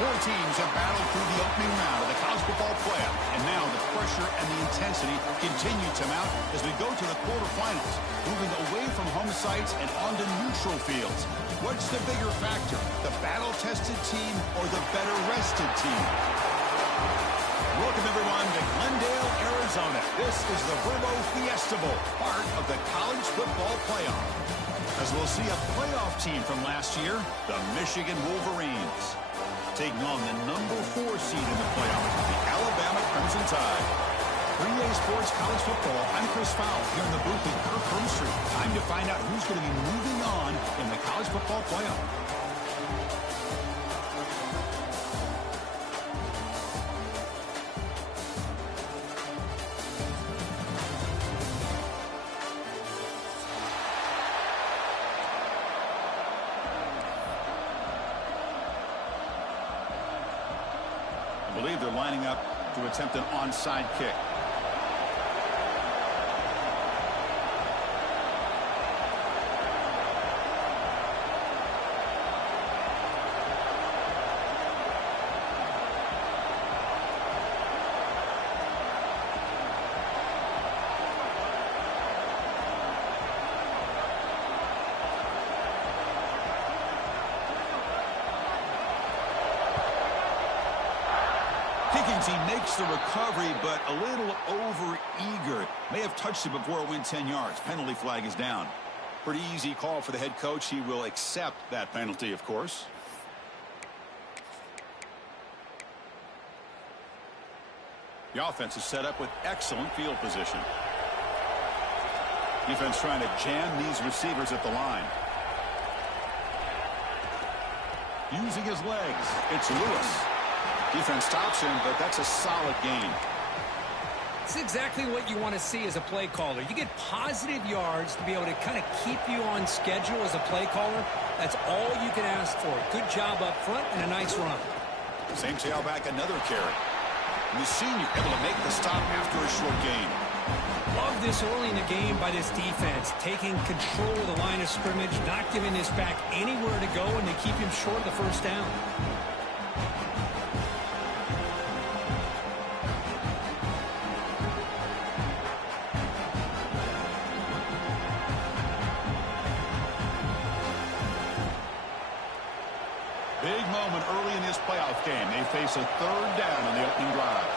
Four teams have battled through the opening round of the college football playoff, and now the pressure and the intensity continue to mount as we go to the quarterfinals, moving away from home sites and onto neutral fields. What's the bigger factor, the battle-tested team or the better-rested team? Welcome, everyone, to Glendale, Arizona. This is the Vrbo Fiesta Bowl, part of the college football playoff. As we'll see a playoff team from last year, the Michigan Wolverines, taking on the number 4 seed in the playoff, the Alabama Crimson Tide. For EA Sports College Football, I'm Chris Fowle here in the booth with Kirk Herbstreit. Time to find out who's going to be moving on in the college football playoff. I believe they're lining up to attempt an onside kick. He makes the recovery, but a little over-eager. May have touched it before it went 10 yards. Penalty flag is down. Pretty easy call for the head coach. He will accept that penalty, of course. The offense is set up with excellent field position. Defense trying to jam these receivers at the line. Using his legs, it's Lewis. Defense stops him, but that's a solid gain. It's exactly what you want to see as a play caller. You get positive yards to be able to kind of keep you on schedule as a play caller. That's all you can ask for. Good job up front and a nice run. Same tailback, another carry. And the senior able to make the stop after a short gain. Love this early in the game by this defense, taking control of the line of scrimmage, not giving this back anywhere to go, and they keep him short of the first down. Big moment early in this playoff game. They face a third down on the opening drive.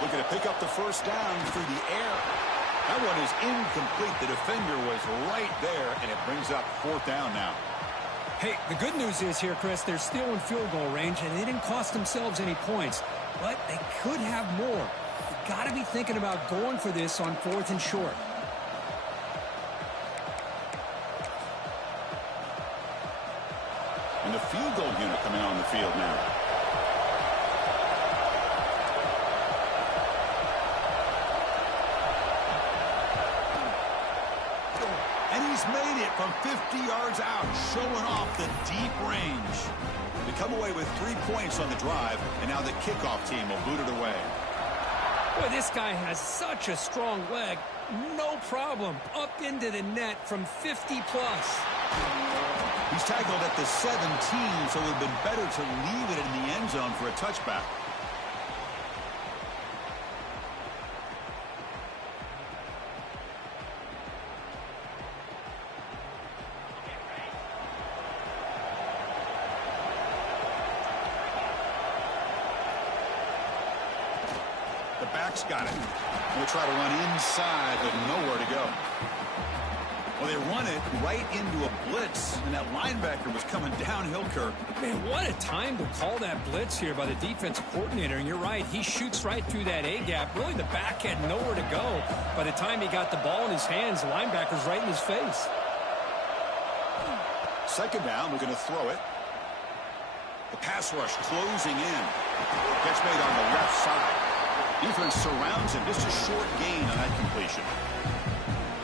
Looking to pick up the first down through the air. That one is incomplete. The defender was right there, and it brings up fourth down now. Hey, the good news is here, Chris, they're still in field goal range, and they didn't cost themselves any points. But they could have more. You got to be thinking about going for this on 4th and short. And the field goal unit coming on the field now. And he's made it from 50 yards out, showing off the deep range. They come away with 3 points on the drive, and now the kickoff team will boot it away. Boy, this guy has such a strong leg. No problem. Up into the net from 50-plus. He's tackled at the 17, so it would have been better to leave it in the end zone for a touchback. The back's got it. We'll try to run inside, but nowhere to go. Well, they run it right into a blitz, and that linebacker was coming downhill, Kirk. Man, what a time to call that blitz here by the defensive coordinator. And you're right, he shoots right through that A-gap. Really, the back had nowhere to go. By the time he got the ball in his hands, the linebacker's right in his face. Second down, we're going to throw it. The pass rush closing in. Catch made on the left side. Defense surrounds him. Just a short gain on that completion.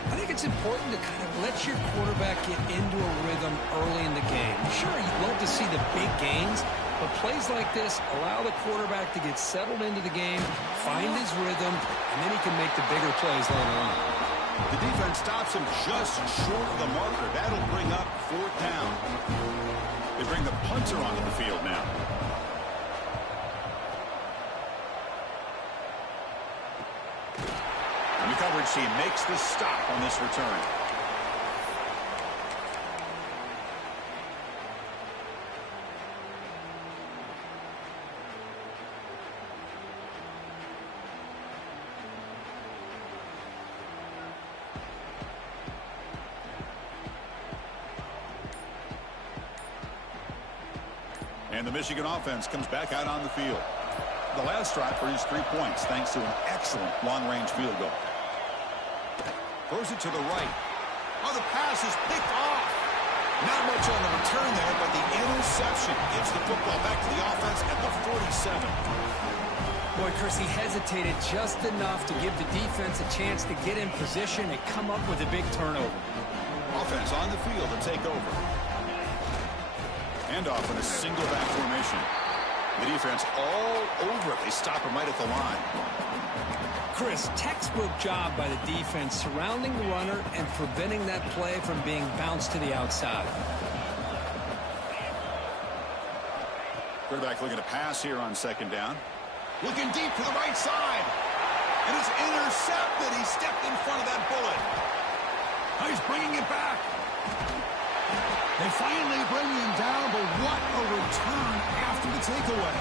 I think it's important to kind of let your quarterback get into a rhythm early in the game. Sure, you'd love to see the big gains, but plays like this allow the quarterback to get settled into the game, find his rhythm, and then he can make the bigger plays later on. The defense stops him just short of the marker. That'll bring up 4th down. They bring the punter onto the field now. And the coverage team makes the stop on this return. And the Michigan offense comes back out on the field. The last drive produced 3 points thanks to an excellent long-range field goal. Throws it to the right. Oh, the pass is picked off. Not much on the return there, but the interception gives the football back to the offense at the 47. Boy, Chris, he hesitated just enough to give the defense a chance to get in position and come up with a big turnover. Offense on the field to take over. And off in a single back formation. The defense all over it. They stop him right at the line. Chris, textbook job by the defense surrounding the runner and preventing that play from being bounced to the outside. Quarterback looking to pass here on 2nd down. Looking deep to the right side. And it's intercepted. He stepped in front of that bullet. Now he's bringing it back. They finally bring him down, but what a return after the takeaway.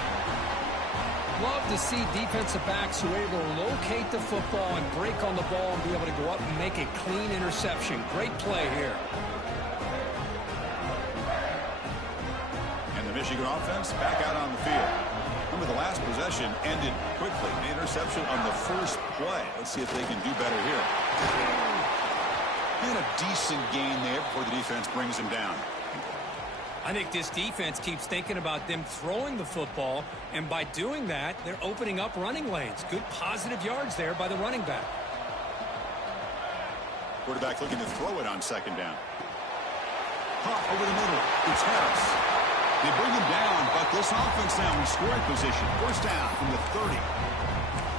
Love to see defensive backs who are able to locate the football and break on the ball and be able to go up and make a clean interception. Great play here. And the Michigan offense back out on the field. Remember, the last possession ended quickly. An interception on the first play. Let's see if they can do better here. And a decent gain there before the defense brings him down. I think this defense keeps thinking about them throwing the football, and by doing that, they're opening up running lanes. Good positive yards there by the running back. Quarterback looking to throw it on 2nd down. Hot over the middle. It's Harris. They bring him down, but this offense now in scoring position. 1st down from the 30.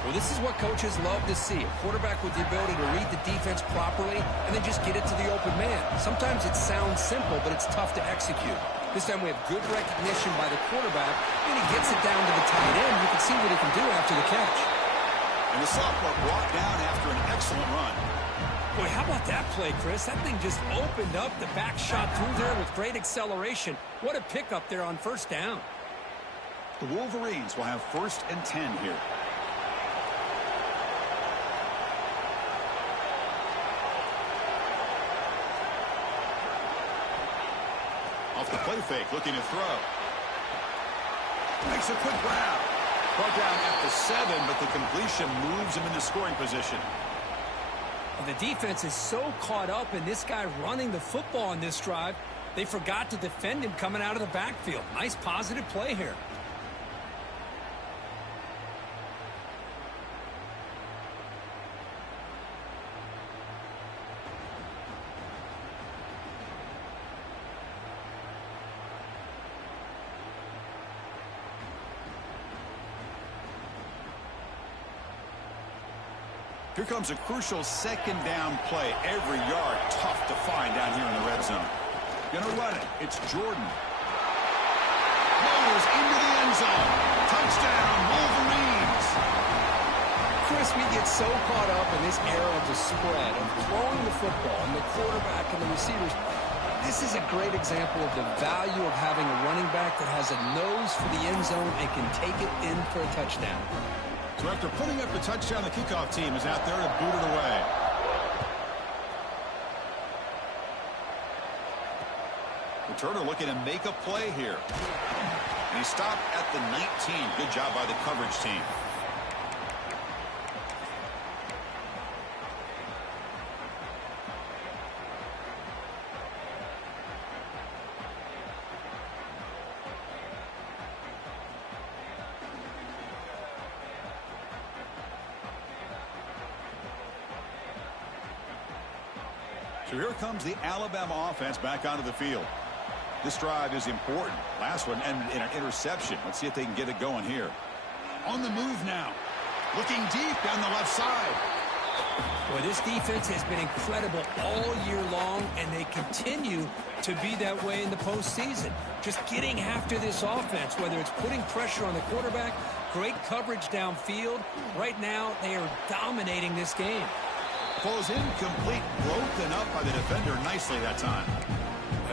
Well, this is what coaches love to see. A quarterback with the ability to read the defense properly and then just get it to the open man. Sometimes it sounds simple, but it's tough to execute. This time we have good recognition by the quarterback, and he gets it down to the tight end. You can see what he can do after the catch. And the sophomore brought down after an excellent run. Boy, how about that play, Chris? That thing just opened up. The back shot through there with great acceleration. What a pickup there on 1st down. The Wolverines will have 1st and 10 here. Off the play fake, looking to throw. Makes a quick grab. Brought down at the 7, but the completion moves him into scoring position. The defense is so caught up in this guy running the football on this drive, they forgot to defend him coming out of the backfield. Nice positive play here. Here comes a crucial 2nd down play. Every yard tough to find down here in the red zone. Gonna run it. It's Jordan. Rolls into the end zone. Touchdown, Wolverines. Chris, we get so caught up in this era of the spread, of throwing the football, and the quarterback and the receivers. This is a great example of the value of having a running back that has a nose for the end zone and can take it in for a touchdown. So after putting up the touchdown, the kickoff team is out there to boot it away. Returner looking to make a play here. And he stopped at the 19. Good job by the coverage team. So here comes the Alabama offense back onto the field. This drive is important. Last one ended in an interception. Let's see if they can get it going here. On the move now. Looking deep down the left side. Well, this defense has been incredible all year long, and they continue to be that way in the postseason. Just getting after this offense, whether it's putting pressure on the quarterback, great coverage downfield. Right now, they are dominating this game. Falls incomplete, broken up by the defender nicely that time.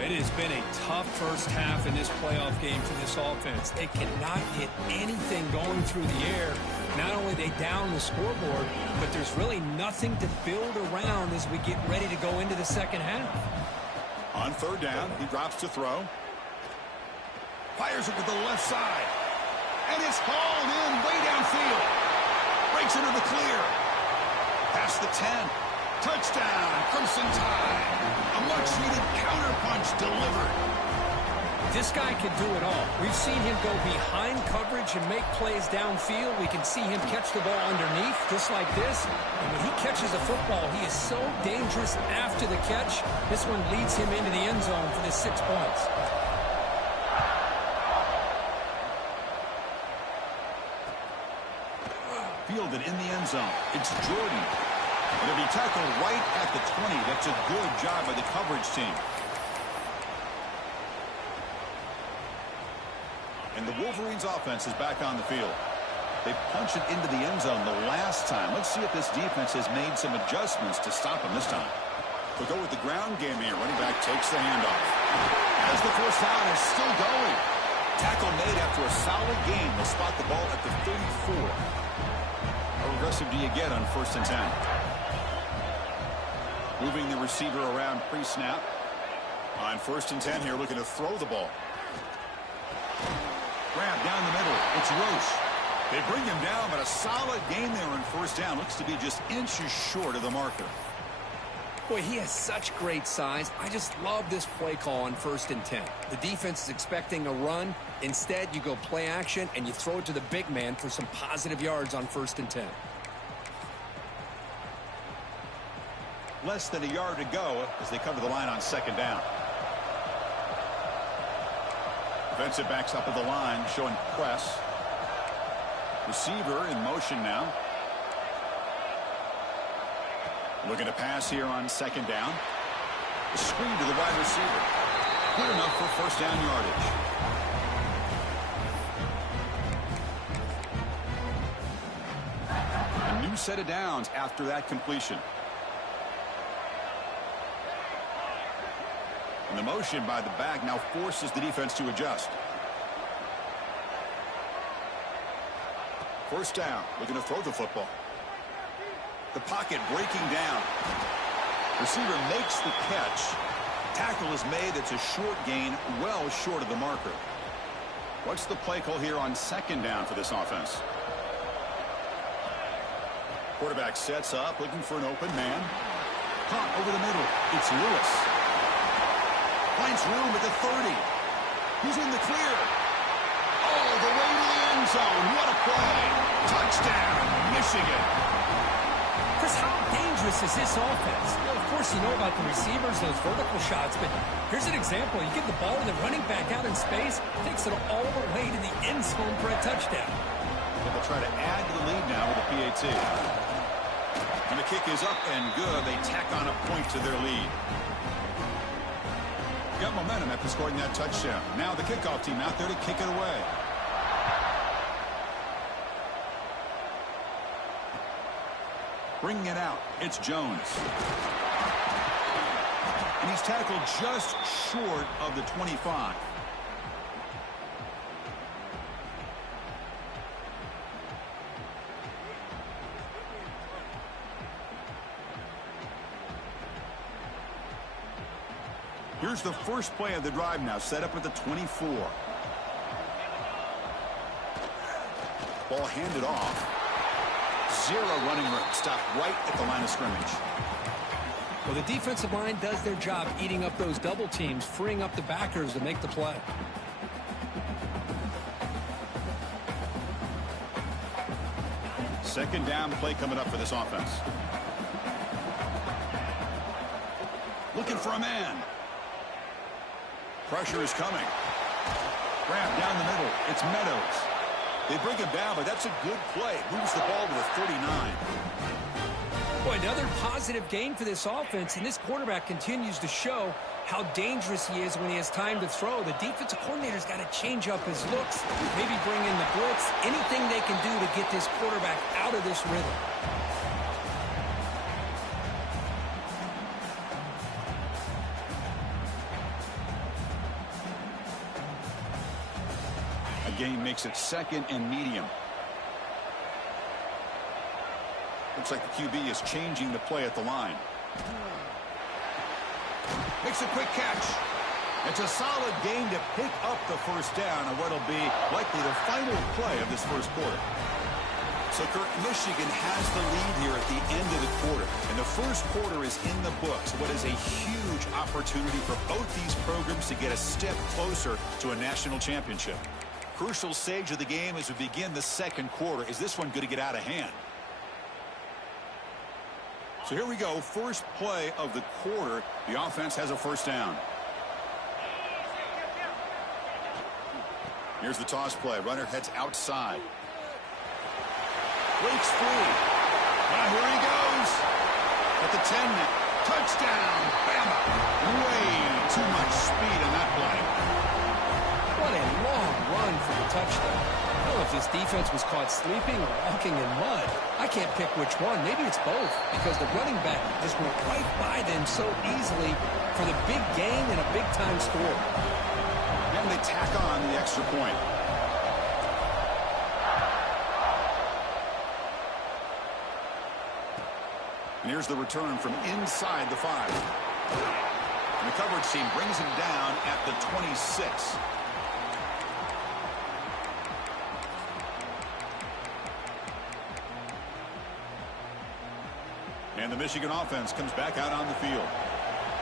It has been a tough first half in this playoff game for this offense. They cannot get anything going through the air. Not only are they down the scoreboard, but there's really nothing to build around as we get ready to go into the second half. On third down, he drops to throw. Fires it to the left side. And it's hauled in way downfield. Breaks into the clear. Past the 10. Touchdown, Crimson Tide. A much-needed counterpunch delivered. This guy can do it all. We've seen him go behind coverage and make plays downfield. We can see him catch the ball underneath, just like this. And when he catches a football, he is so dangerous after the catch. This one leads him into the end zone for the 6 points. Fielded in the end zone. It's Jordan. It'll be tackled right at the 20. That's a good job by the coverage team. And the Wolverines offense is back on the field. They punched it into the end zone the last time. Let's see if this defense has made some adjustments to stop them this time. We'll go with the ground game here. Running back takes the handoff. As the first down is still going. Tackle made after a solid game. They'll spot the ball at the 34. How aggressive do you get on 1st and 10? Moving the receiver around pre-snap. On 1st and 10 here, looking to throw the ball. Grab down the middle. It's Roche. They bring him down, but a solid gain there on 1st down. Looks to be just inches short of the marker. Boy, he has such great size. I just love this play call on 1st and 10. The defense is expecting a run. Instead, you go play action, and you throw it to the big man for some positive yards on 1st and 10. Less than a yard to go as they come to the line on 2nd down. Defensive backs up at the line, showing press. Receiver in motion now. Looking to pass here on 2nd down. A screen to the wide receiver. Good enough for 1st down yardage. A new set of downs after that completion. And the motion by the back now forces the defense to adjust. 1st down, looking to throw the football. The pocket breaking down. Receiver makes the catch. Tackle is made. It's a short gain, well short of the marker. What's the play call here on 2nd down for this offense? Quarterback sets up, looking for an open man. Caught over the middle. It's Lewis. Finds room at the 30. He's in the clear. All the way to the end zone. What a play. Touchdown, Michigan. Chris, how dangerous is this offense? Well, of course, you know about the receivers, those vertical shots, but here's an example. You give the ball to the running back out in space, takes it all the way to the end zone for a touchdown. They'll try to add to the lead now with a PAT. And the kick is up and good. They tack on a point to their lead. Got momentum after scoring that touchdown. Now the kickoff team out there to kick it away. Bringing it out, it's Jones. And he's tackled just short of the 25. Here's the first play of the drive now, set up at the 24. Ball handed off. Zero running room. Stopped right at the line of scrimmage. Well, the defensive line does their job eating up those double teams, freeing up the backers to make the play. Second down play coming up for this offense. Looking for a man. Pressure is coming. Grab down the middle. It's Meadows. They bring him down, but that's a good play. Moves the ball to the 39. Boy, another positive gain for this offense, and this quarterback continues to show how dangerous he is when he has time to throw. The defensive coordinator's got to change up his looks, maybe bring in the blitz, anything they can do to get this quarterback out of this rhythm. A gain makes it 2nd and medium. Looks like the QB is changing the play at the line. Makes a quick catch. It's a solid gain to pick up the first down on what will be likely the final play of this first quarter. So, Kirk, Michigan has the lead here at the end of the quarter. And the first quarter is in the books. What is a huge opportunity for both these programs to get a step closer to a national championship. Crucial stage of the game as we begin the second quarter. Is this one going to get out of hand? So here we go. First play of the quarter. The offense has a first down. Here's the toss play. Runner heads outside. Breaks free. Now here he goes. At the 10 now. Touchdown. Bama. Way too much speed on that play. What a long run for the touchdown. I don't know if this defense was caught sleeping or walking in mud. I can't pick which one. Maybe it's both, because the running back just went right by them so easily for the big gain and a big-time score. And they tack on the extra point. And here's the return from inside the 5. And the coverage team brings him down at the 26. And the Michigan offense comes back out on the field.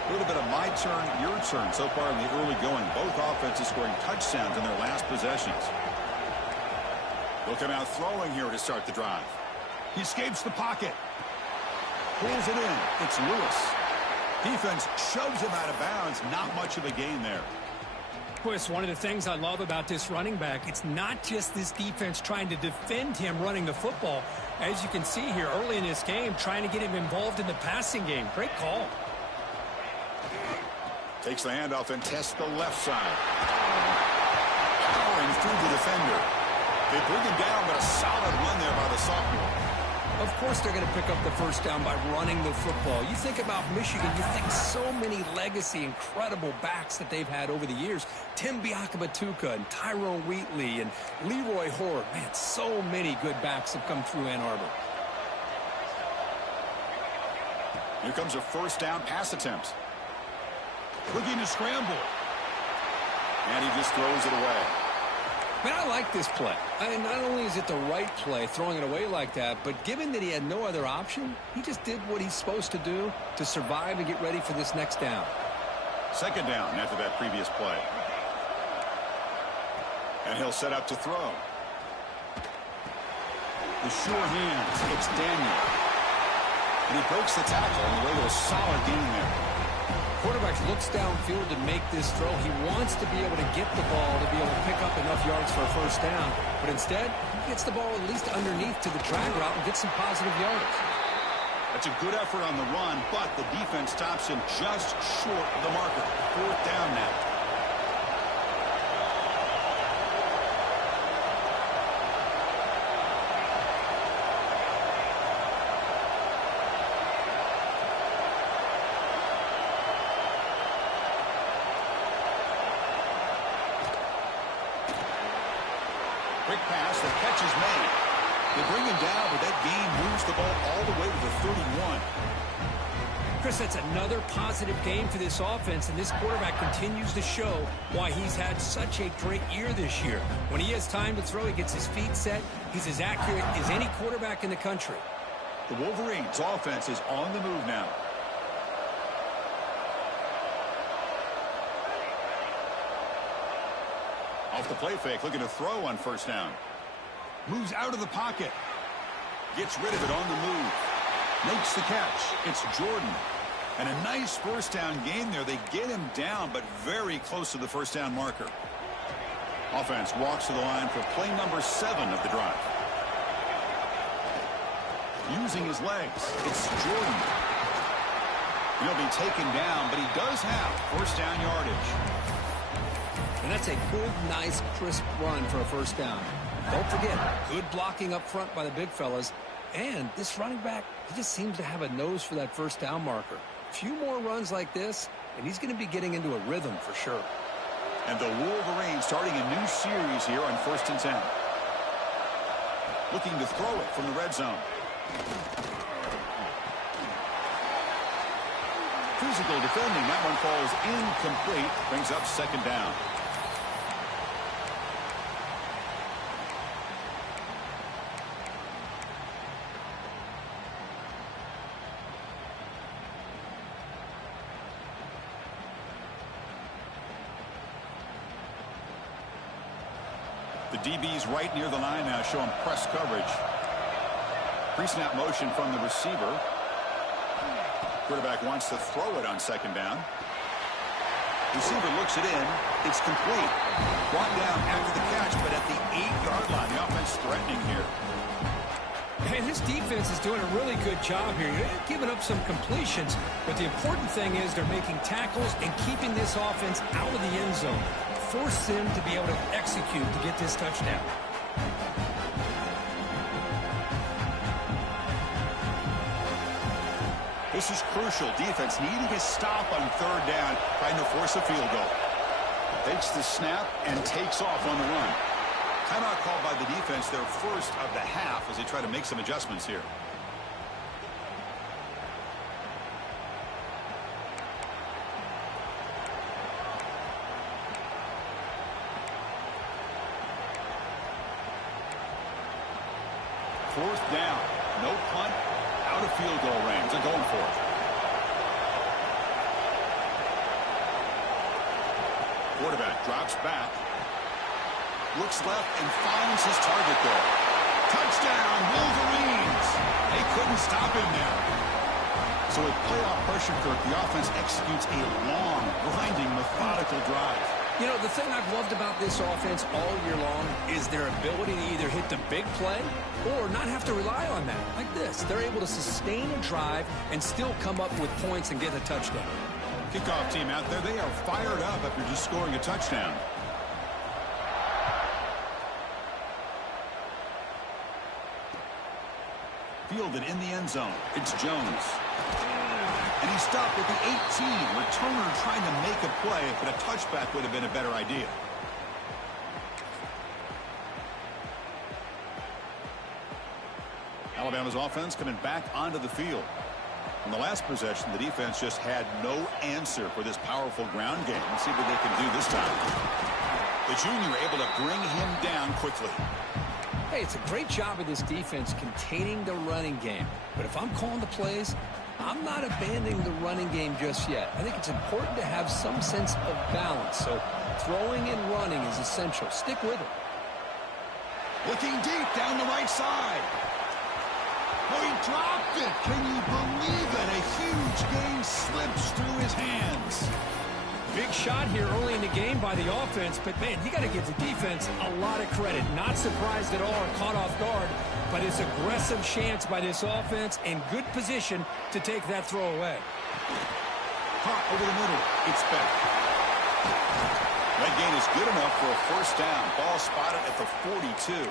A little bit of my turn, your turn so far in the early going. Both offenses scoring touchdowns in their last possessions. They'll come out throwing here to start the drive. He escapes the pocket. Pulls it in. It's Lewis. Defense shoves him out of bounds. Not much of a gain there. Boy, it's one of the things I love about this running back. It's not just this defense trying to defend him running the football. As you can see here early in this game, trying to get him involved in the passing game. Great call. Takes the handoff and tests the left side. Powering through the defender. They bring him down, but a solid run there by the sophomore. Of course they're going to pick up the first down by running the football. You think about Michigan, you think so many legacy, incredible backs that they've had over the years. Tim Biakabatuka and Tyrone Wheatley and Leroy Horde. Man, so many good backs have come through Ann Arbor. Here comes a first down pass attempt. Looking to scramble. And he just throws it away. Man, I like this play. Not only is it the right play, throwing it away like that, but given that he had no other option, he just did what he's supposed to do to survive and get ready for this next down. Second down after that previous play. And he'll set up to throw. The sure hands. It's Daniel. And he breaks the tackle on the way to a solid gain there. Quarterback looks downfield to make this throw. He wants to be able to get the ball to be able to pick up enough yards for a first down. But instead, he gets the ball at least underneath to the drag route and gets some positive yards. That's a good effort on the run, but the defense stops him just short of the marker. Fourth down now. Quick pass, the catch is made. They bring him down, but that gain moves the ball all the way to the 31. Chris, that's another positive game for this offense, and this quarterback continues to show why he's had such a great year this year. When he has time to throw, he gets his feet set. He's as accurate as any quarterback in the country. The Wolverines' offense is on the move now. Off the play fake, looking to throw on first down. Moves out of the pocket. Gets rid of it on the move. Makes the catch. It's Jordan. And a nice first down gain there. They get him down, but very close to the first down marker. Offense walks to the line for play number 7 of the drive. using his legs. It's Jordan. He'll be taken down, but he does have first down yardage. And that's a good, nice, crisp run for a first down. Don't forget, good blocking up front by the big fellas. And this running back, he just seems to have a nose for that first down marker. A few more runs like this, and he's going to be getting into a rhythm for sure. And the Wolverines starting a new series here on 1st and 10. Looking to throw it from the red zone. Physical defending. That one falls incomplete. Brings up 2nd down. The DB's right near the line now, showing press coverage. Pre-snap motion from the receiver. Quarterback wants to throw it on 2nd down. Receiver looks it in. It's complete. Brought down after the catch, but at the 8-yard line. The offense threatening here. And this defense is doing a really good job here. They're giving up some completions, but the important thing is they're making tackles and keeping this offense out of the end zone. Force them to be able to execute to get this touchdown. This is crucial. Defense needing a stop on 3rd down, trying to force a field goal. Takes the snap and takes off on the run. Timeout called by the defense, their first of the half, as they try to make some adjustments here. Fourth down. No punt. Out of field goal range. They're going for it. Quarterback drops back. Looks left and finds his target there. Touchdown, Wolverines. They couldn't stop him there. So with playoff pressure, Kirk, the offense executes a long, grinding, methodical drive. You know, the thing I've loved about this offense all year long is their ability to either hit the big play or not have to rely on that. Like this, they're able to sustain a drive and still come up with points and get a touchdown. Kickoff team out there, they are fired up after just scoring a touchdown. Fielded in the end zone. It's Jones. And he stopped at the 18. Returner trying to make a play, but a touchback would have been a better idea. Alabama's offense coming back onto the field. In the last possession, the defense just had no answer for this powerful ground game. Let's see what they can do this time. The junior able to bring him down quickly. Hey, it's a great job of this defense containing the running game. But if I'm calling the plays, I'm not abandoning the running game just yet. I think it's important to have some sense of balance. So throwing and running is essential. Stick with it. Looking deep down the right side. Oh, he dropped it. Can you believe it? A huge gain slips through his hands. Big shot here early in the game by the offense, but man, you got to give the defense a lot of credit. Not surprised at all or caught off guard, but it's aggressive chance by this offense and good position to take that throw away. Caught over the middle. It's back. That gain is good enough for a first down. Ball spotted at the 42.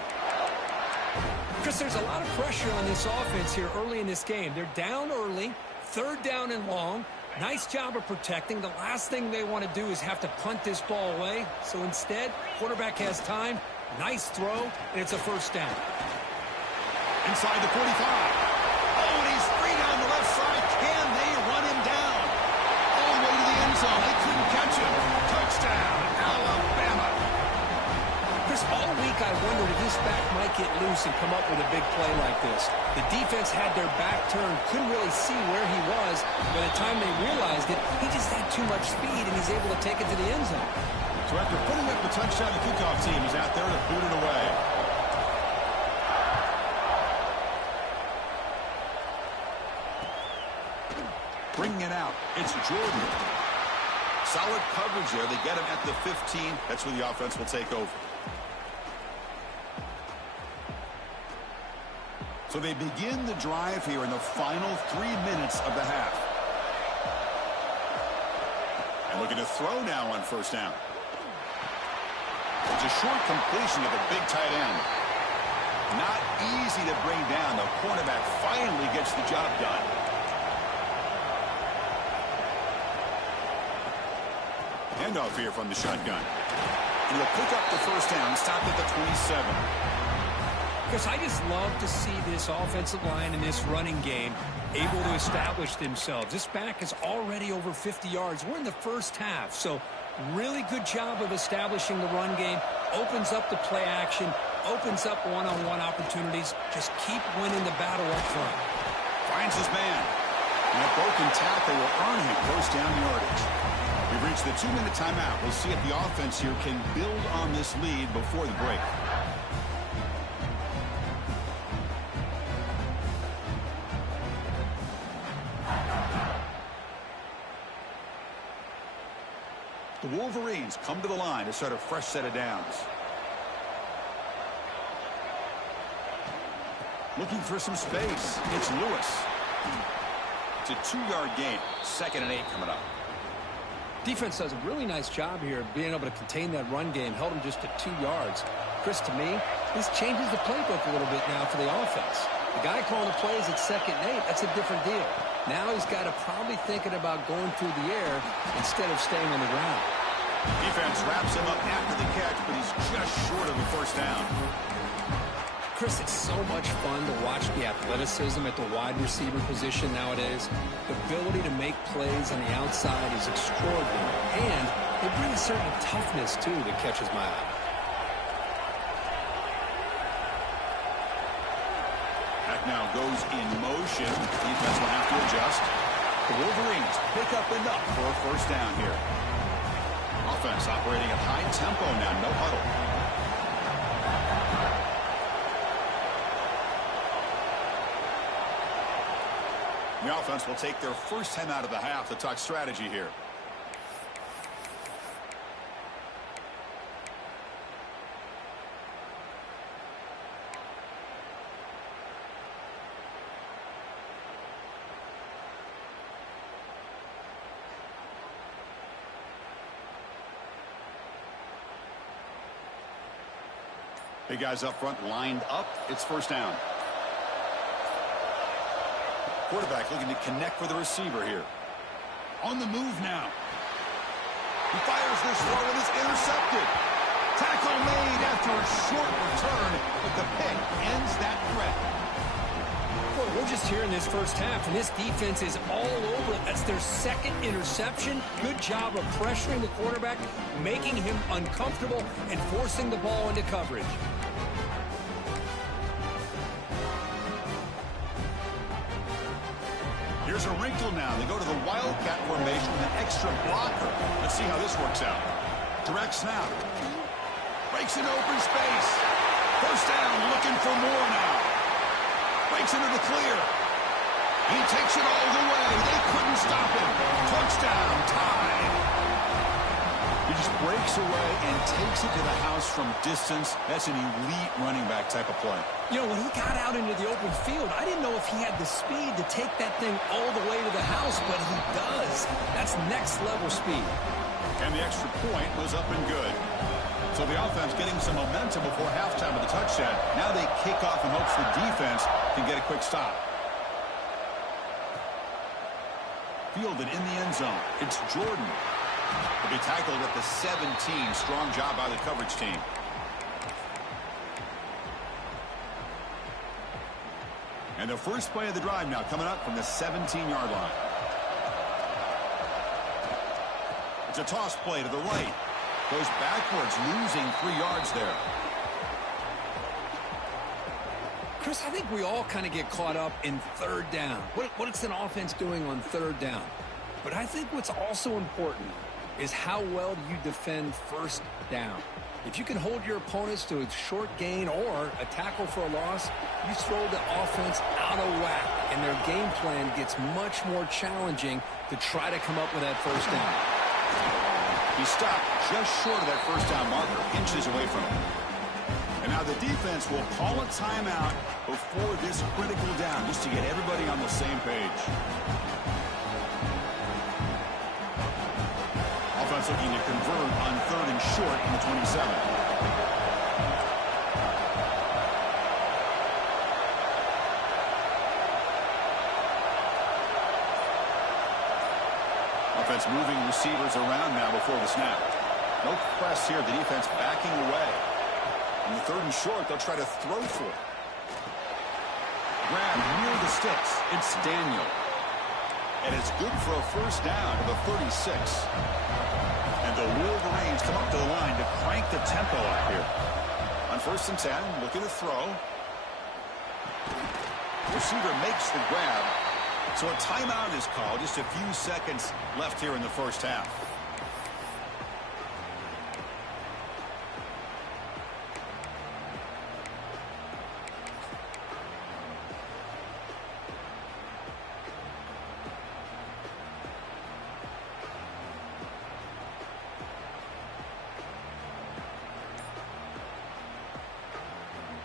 Chris, there's a lot of pressure on this offense here early in this game. They're down early, 3rd down and long. Nice job of protecting. The last thing they want to do is have to punt this ball away. So instead, quarterback has time. Nice throw, and it's a first down. Inside the 45. Oh, and he's free down the left side. Can they run him down? All the way to the end zone. They couldn't catch him. Touchdown, Alabama. Chris, all week I wondered if this back might get loose and come up with a big play like this. The defense had their back turned, couldn't really see where he was. By the time they realized it, he just had too much speed, and he's able to take it to the end zone. So after putting up the touchdown, the kickoff team is out there to boot it away. Bringing it out, it's Jordan. Solid coverage there. They get him at the 15. That's where the offense will take over. So they begin the drive here in the final 3 minutes of the half. And looking to throw now on first down. It's a short completion to the big tight end. Not easy to bring down. The cornerback finally gets the job done. Handoff here from the shotgun. And he'll pick up the first down, stopped at the 27. Because I just love to see this offensive line in this running game able to establish themselves. This back is already over 50 yards. We're in the first half, so really good job of establishing the run game. Opens up the play action, opens up one-on-one opportunities. Just keep winning the battle up front. Finds his man. And a broken tackle will earn him first down yardage. We've reached the 2-minute timeout. We'll see if the offense here can build on this lead before the break. The Wolverines come to the line to start a fresh set of downs. Looking for some space. It's Lewis. It's a 2-yard gain. 2nd and 8 coming up. Defense does a really nice job here of being able to contain that run game. Held him just to 2 yards. Chris, to me, this changes the playbook a little bit now for the offense. The guy calling the plays at 2nd and 8, that's a different deal. Now he's got to probably thinking about going through the air instead of staying on the ground. Defense wraps him up after the catch, but he's just short of the first down. Chris, it's so much fun to watch the athleticism at the wide receiver position nowadays. The ability to make plays on the outside is extraordinary, and they bring a certain toughness, too, that catches my eye. Pack now goes in motion. Defense will have to adjust. The Wolverines pick up enough for a first down here. Offense operating at high tempo now, no huddle. The offense will take their first time out of the half to talk strategy here. Big guys up front lined up. It's first down. Quarterback looking to connect with the receiver here. On the move now. He fires this throw and is intercepted. Tackle made after a short return, but the pick ends that threat. Boy, we're just here in this first half, and this defense is all over it. That's their 2nd interception. Good job of pressuring the quarterback, making him uncomfortable, and forcing the ball into coverage. Here's a wrinkle now. They go to the Wildcat formation with an extra blocker. Let's see how this works out. Direct snap. Breaks into open space. First down, looking for more now. Breaks into the clear. He takes it all the way. They couldn't stop him. Touchdown, tied. He just breaks away and takes it to the house from distance. That's an elite running back type of play. You know, when he got out into the open field, I didn't know if he had the speed to take that thing all the way to the house, but he does. That's next-level speed. And the extra point was up and good. So the offense getting some momentum before halftime of the touchdown. Now they kick off in hopes the defense can get a quick stop. Fielded in the end zone. It's Jordan. He'll be tackled at the 17. Strong job by the coverage team. And the first play of the drive now coming up from the 17-yard line. It's a toss play to the right. Goes backwards, losing 3 yards there. Chris, I think we all kind of get caught up in third down. What's an offense doing on third down? But I think what's also important is how well you defend first down. If you can hold your opponents to a short gain or a tackle for a loss, you throw the offense out of whack, and their game plan gets much more challenging to try to come up with that first down. He stopped just short of that first down marker, inches away from him. And Now the defense will call a timeout before this critical down, just to get everybody on the same page. Offense looking to convert on 3rd and short in the 27. Offense moving receivers around now before the snap. No press here. The defense backing away. On the 3rd and short, they'll try to throw for it. Grab near the sticks. It's Daniel. And it's good for a first down to the 36. And the Wolverines come up to the line to crank the tempo up here. On 1st and 10, looking to throw. Receiver makes the grab. So a timeout is called. Just a few seconds left here in the first half.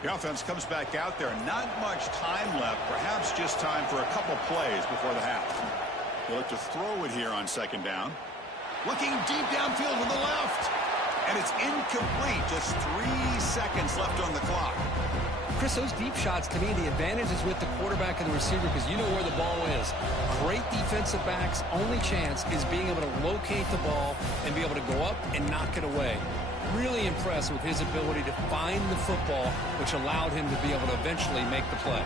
The offense comes back out there. Not much time left. Perhaps just time for a couple plays before the half. They'll look to throw it here on 2nd down. Looking deep downfield to the left. And it's incomplete. Just 3 seconds left on the clock. Chris, those deep shots, to me, the advantage is with the quarterback and the receiver because you know where the ball is. Great defensive backs' only chance is being able to locate the ball and be able to go up and knock it away. Really impressed with his ability to find the football, which allowed him to be able to eventually make the play.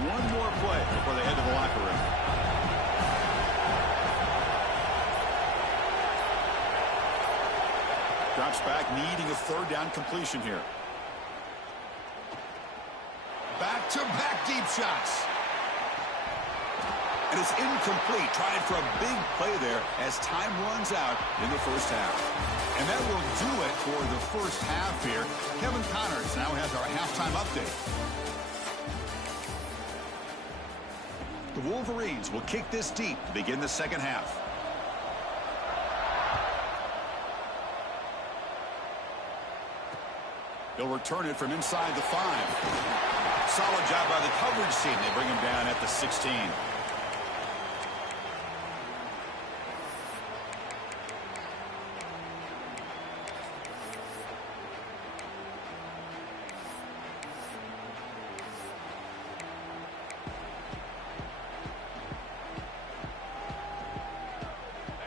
One more play before they head to the locker room. Drops back, needing a 3rd down completion here. Back-to-back deep shots. And it's incomplete. Trying for a big play there as time runs out in the first half. And that will do it for the first half here. Kevin Connors now has our halftime update. The Wolverines will kick this deep to begin the second half. They'll return it from inside the 5. Solid job by the coverage team. They bring him down at the 16.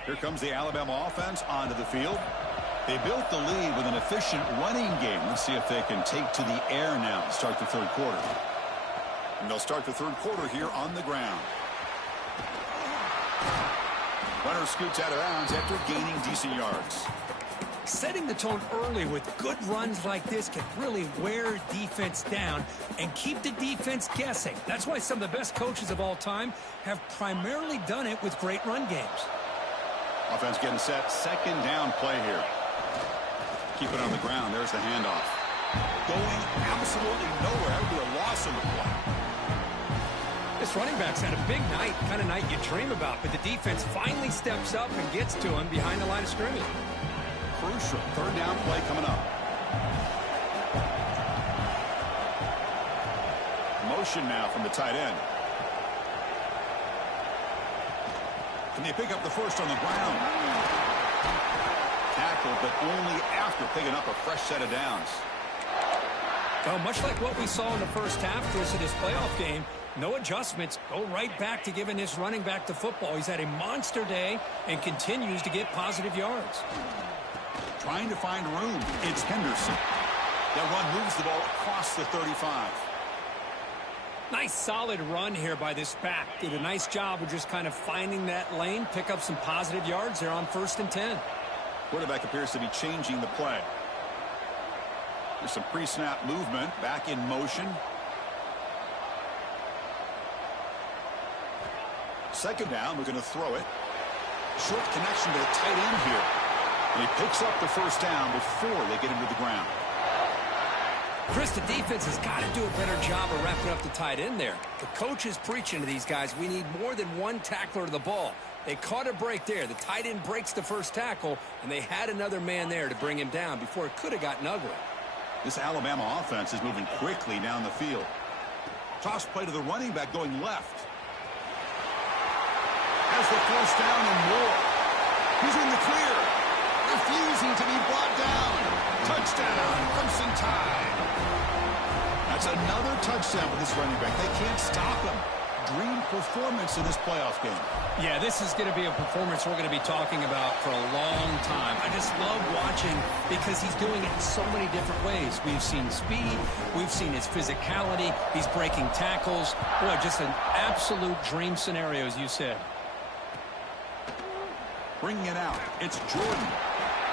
Here comes the Alabama offense onto the field. They built the lead with an efficient running game. Let's see if they can take to the air now to start the 3rd quarter. And they'll start the 3rd quarter here on the ground. Runner scoots out of bounds after gaining decent yards. Setting the tone early with good runs like this can really wear defense down and keep the defense guessing. That's why some of the best coaches of all time have primarily done it with great run games. Offense getting set. 2nd down play here. Keep it on the ground. There's the handoff. Going absolutely nowhere to a loss on the play. This running back's had a big night, kind of night you dream about, but the defense finally steps up and gets to him behind the line of scrimmage. Crucial 3rd down play coming up. Motion now from the tight end. Can they pick up the first on the ground? Tackle, but only after picking up a fresh set of downs. Well, much like what we saw in the first half, Chris, of this playoff game, no adjustments. Go right back to giving this running back the football. He's had a monster day and continues to get positive yards. Trying to find room. It's Henderson. That run moves the ball across the 35. Nice solid run here by this back. Did a nice job of just kind of finding that lane, pick up some positive yards there on 1st and 10. Quarterback appears to be changing the play. There's some pre-snap movement, back in motion. 2nd down, we're going to throw it. Short connection to the tight end here. And he picks up the first down before they get him to the ground. Chris, the defense has got to do a better job of wrapping up the tight end there. The coach is preaching to these guys, we need more than one tackler to the ball. They caught a break there. The tight end breaks the first tackle, and they had another man there to bring him down before it could have gotten ugly. This Alabama offense is moving quickly down the field. Toss play to the running back going left. Has the first down and more. He's in the clear. Refusing to be brought down. Touchdown, Crimson Tide. That's another touchdown for this running back. They can't stop him. Dream performance in this playoff game. Yeah, this is going to be a performance we're going to be talking about for a long time. I just love watching because he's doing it in so many different ways. We've seen speed. We've seen his physicality. He's breaking tackles. Boy, just an absolute dream scenario, as you said. Bringing it out. It's Jordan.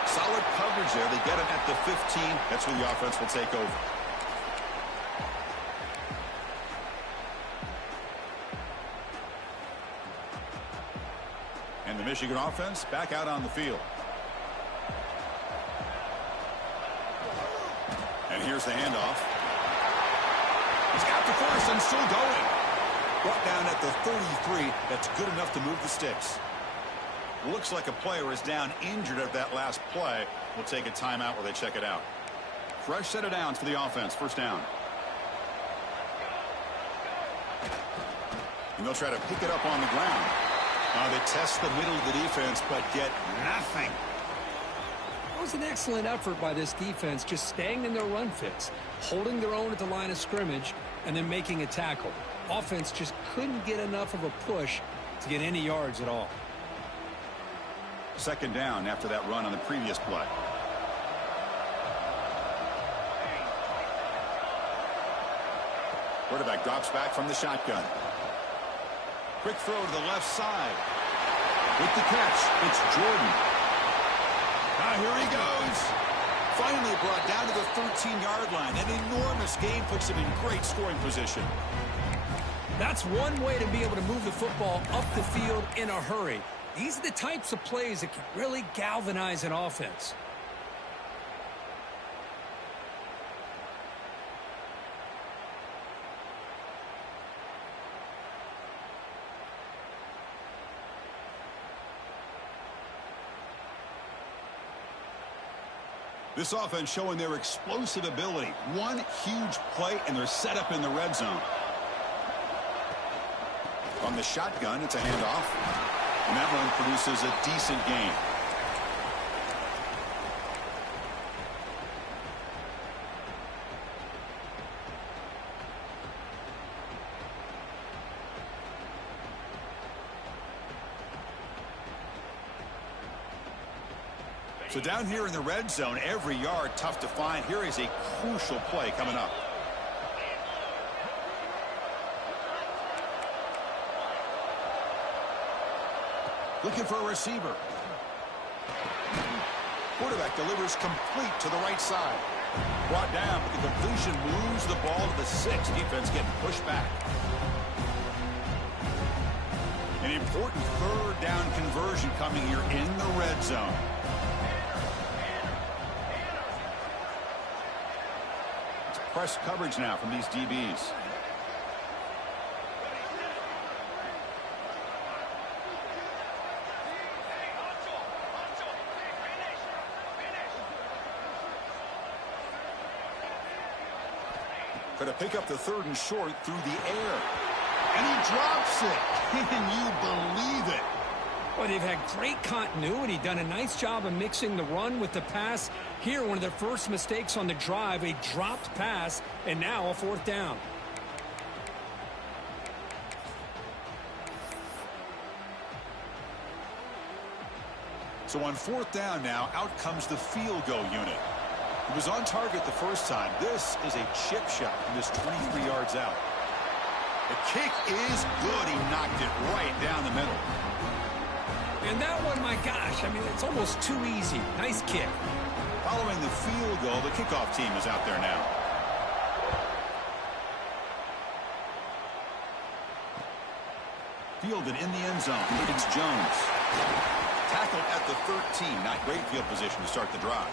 Solid coverage there. They get him at the 15. That's where the offense will take over. And the Michigan offense back out on the field. And here's the handoff. He's got the first and still going. Brought down at the 33. That's good enough to move the sticks. Looks like a player is down injured at that last play. We'll take a timeout where they check it out. Fresh set of downs for the offense. First down. And they'll try to pick it up on the ground. They test the middle of the defense, but get nothing. It was an excellent effort by this defense, just staying in their run fits, holding their own at the line of scrimmage, and then making a tackle. Offense just couldn't get enough of a push to get any yards at all. Second down after that run on the previous play. Quarterback drops back from the shotgun. Quick throw to the left side. With the catch, it's Jordan. Now here he goes. Finally brought down to the 13-yard line. An enormous gain puts him in great scoring position. That's one way to be able to move the football up the field in a hurry. These are the types of plays that can really galvanize an offense. This offense showing their explosive ability. One huge play, and they're set up in the red zone. From the shotgun, it's a handoff. And that run produces a decent gain. So down here in the red zone, every yard tough to find. Here is a crucial play coming up. Looking for a receiver. Quarterback delivers complete to the right side. Brought down, but the completion moves the ball to the 6. Defense getting pushed back. An important third down conversion coming here in the red zone. It's press coverage now from these DBs. Going to pick up the 3rd and short through the air. And he drops it. Can you believe it? Well, they've had great continuity, done a nice job of mixing the run with the pass. Here, one of their first mistakes on the drive, a dropped pass, and now a 4th down. So on 4th down now, out comes the field goal unit. He was on target the first time. This is a chip shot from this 23 yards out. The kick is good. He knocked it right down the middle. And that one, my gosh, I mean, it's almost too easy. Nice kick. Following the field goal, the kickoff team is out there now. Fielded in the end zone. It's Jones. Tackled at the 13. Not great field position to start the drive.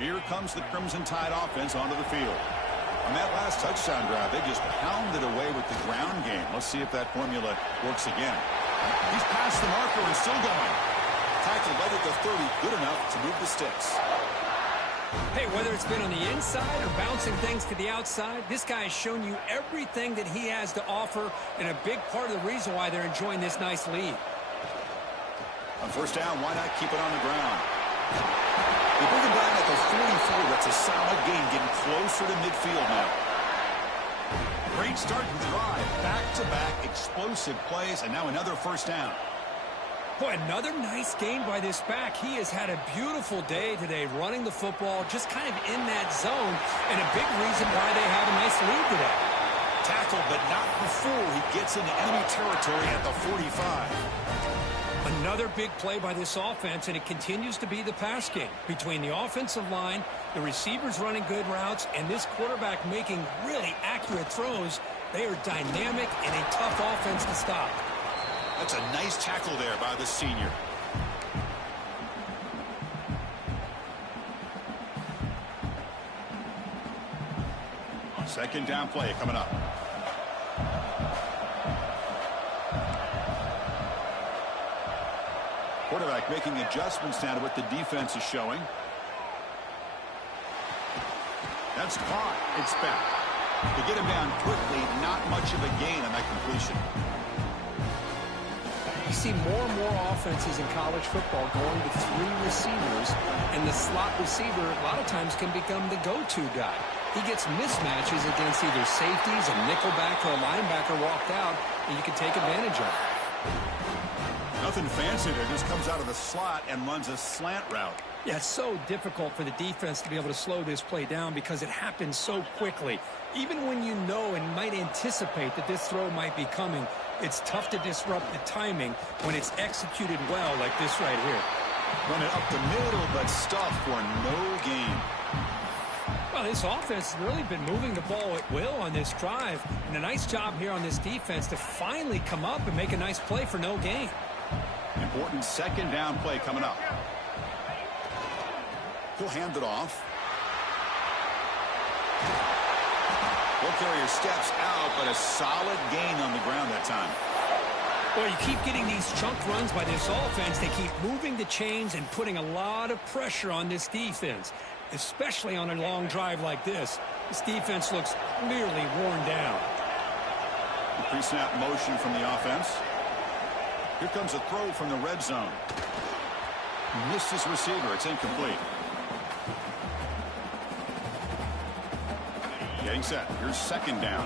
Here comes the Crimson Tide offense onto the field. On that last touchdown drive, they just pounded away with the ground game. Let's see if that formula works again. He's past the marker and still going. Tackle right at the 30, good enough to move the sticks. Hey, whether it's been on the inside or bouncing things to the outside, this guy has shown you everything that he has to offer, and a big part of the reason why they're enjoying this nice lead. On first down, why not keep it on the ground? They bring him down at the 44. That's a solid gain, getting closer to midfield now. Great start to the drive. Back-to-back explosive plays, and now another first down. Boy, another nice gain by this back. He has had a beautiful day today running the football, just kind of in that zone, and a big reason why they have a nice lead today. Tackle, but not before he gets into enemy territory at the 45. Another big play by this offense, and it continues to be the pass game. Between the offensive line, the receivers running good routes, and this quarterback making really accurate throws, they are dynamic and a tough offense to stop. That's a nice tackle there by the senior. Second down play coming up. Quarterback making adjustments now to what the defense is showing. That's caught. It's back. To get him down quickly, not much of a gain on that completion. You see more and more offenses in college football going to 3 receivers, and the slot receiver a lot of times can become the go-to guy. He gets mismatches against either safeties, a nickelback, or a linebacker walked out, and you can take advantage of it. Nothing fancy there. Just comes out of the slot and runs a slant route. Yeah, it's so difficult for the defense to be able to slow this play down because it happens so quickly. Even when you know and might anticipate that this throw might be coming, it's tough to disrupt the timing when it's executed well like this right here. Run it up the middle, but stuff for no gain. Well, this offense has really been moving the ball at will on this drive, and a nice job here on this defense to finally come up and make a nice play for no gain. Important second down play coming up. He'll hand it off. Ball carrier steps out, but a solid gain on the ground that time. Well, you keep getting these chunk runs by this offense. They keep moving the chains and putting a lot of pressure on this defense, especially on a long drive like this. This defense looks clearly worn down. The pre-snap motion from the offense. Here comes a throw from the red zone. Missed his receiver. It's incomplete. Getting set. Here's second down.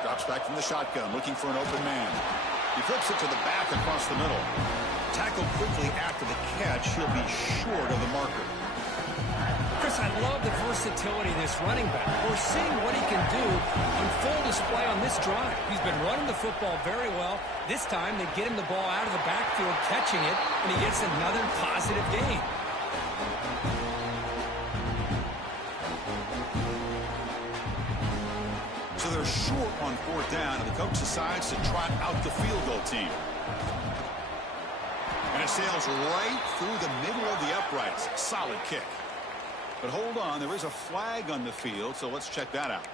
Drops back from the shotgun, looking for an open man. He flips it to the back across the middle. Tackled quickly after the catch. He'll be short of the marker. Chris, I love the versatility of this running back. We're seeing what he can do on full display on this drive. He's been running the football very well. This time they get him the ball out of the backfield, catching it, and he gets another positive gain. So they're short on fourth down, and the coach decides to trot out the field goal team. And it sails right through the middle of the uprights. Solid kick. But hold on, there is a flag on the field, so let's check that out.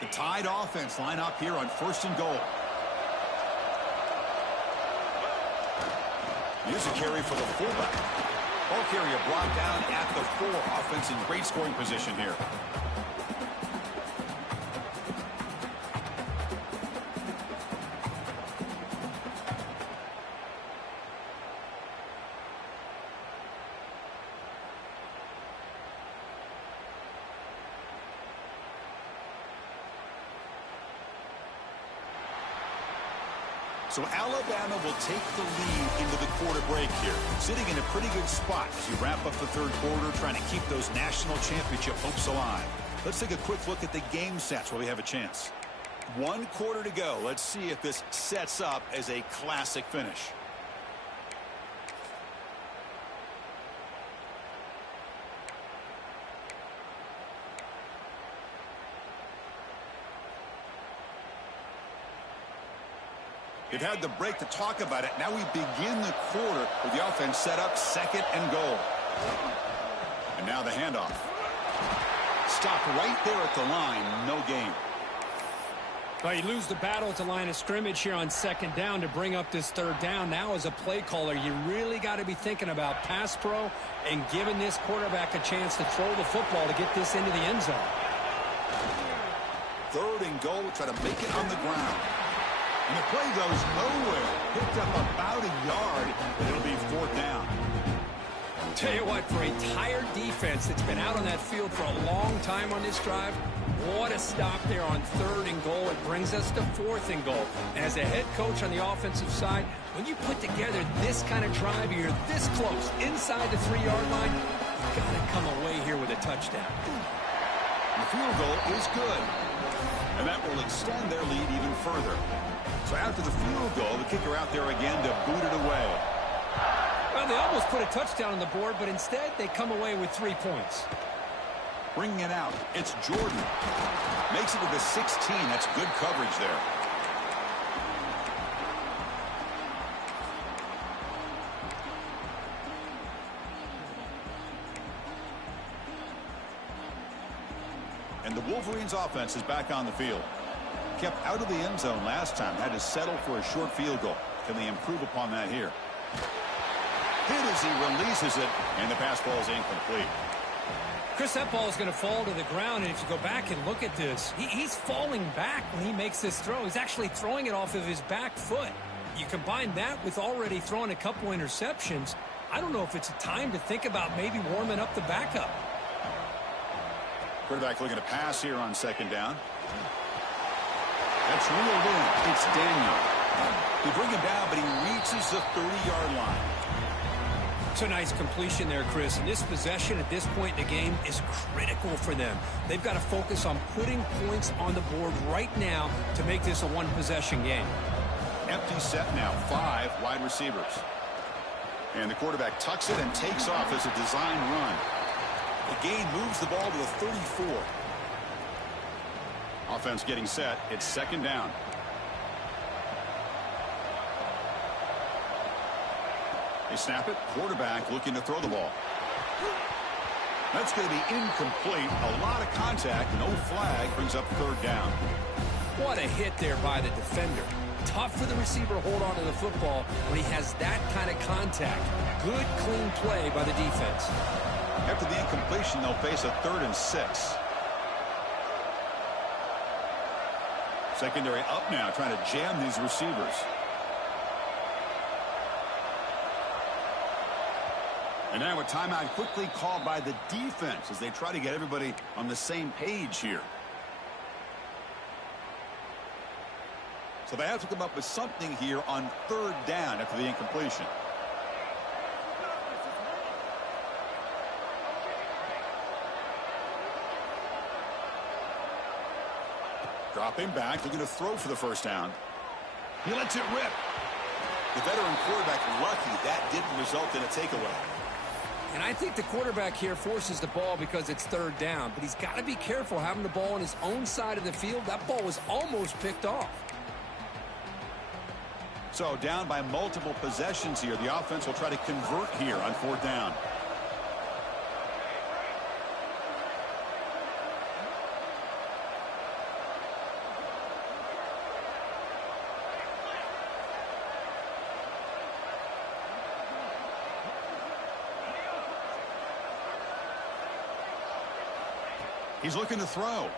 The Tide offense line up here on first and goal. Here's a carry for the fullback. Ball carrier brought down at the 4. Offense in great scoring position here. So Alabama will take the lead into the quarter break here, sitting in a pretty good spot as you wrap up the third quarter, trying to keep those national championship hopes alive. Let's take a quick look at the game stats while we have a chance. 1 quarter to go. Let's see if this sets up as a classic finish. They've had the break to talk about it. Now we begin the quarter with the offense set up, 2nd and goal. And now the handoff. Stopped right there at the line. No gain. Well, you lose the battle at the line of scrimmage here on 2nd down to bring up this 3rd down. Now as a play caller, you really got to be thinking about pass pro and giving this quarterback a chance to throw the football to get this into the end zone. 3rd and goal. Try to make it on the ground. And the play goes nowhere. Picked up about a yard, and it'll be 4th down. Tell you what, for a tired defense that's been out on that field for a long time on this drive, what a stop there on 3rd and goal. It brings us to 4th and goal. And as a head coach on the offensive side, when you put together this kind of drive, you're this close inside the 3-yard line, you've got to come away here with a touchdown. The field goal is good. And that will extend their lead even further. So after the field goal, the kicker out there again to boot it away. Well, they almost put a touchdown on the board, but instead they come away with 3 points. Bringing it out, it's Jordan. Makes it to the 16. That's good coverage there. And the Wolverines offense is back on the field. Kept out of the end zone last time. Had to settle for a short field goal. Can they improve upon that here? Hit as he releases it, and the pass ball is incomplete. Chris, that ball is going to fall to the ground, and if you go back and look at this, he's falling back when he makes this throw. He's actually throwing it off of his back foot. You combine that with already throwing a couple interceptions, I don't know if it's a time to think about maybe warming up the backup. Quarterback looking to pass here on 2nd down. That's reeled in. It's Daniel. They bring him down, but he reaches the 30-yard line. It's a nice completion there, Chris. And this possession at this point in the game is critical for them. They've got to focus on putting points on the board right now to make this a one-possession game. Empty set now. 5 wide receivers. And the quarterback tucks it and takes off as a design run. The gain moves the ball to the 34. Offense getting set. It's 2nd down. They snap it. Quarterback looking to throw the ball. That's going to be incomplete. A lot of contact. No flag. Brings up 3rd down. What a hit there by the defender. Tough for the receiver to hold on to the football when he has that kind of contact. Good, clean play by the defense. After the incompletion, they'll face a 3rd and 6. Secondary up now, trying to jam these receivers. And now a timeout quickly called by the defense as they try to get everybody on the same page here. So they have to come up with something here on 3rd down after the incompletion. Dropping back, looking to throw for the 1st down. He lets it rip. The veteran quarterback lucky that didn't result in a takeaway. And I think the quarterback here forces the ball because it's 3rd down. But he's got to be careful having the ball on his own side of the field. That ball was almost picked off. So down by multiple possessions here. The offense will try to convert here on 4th down. He's looking to throw.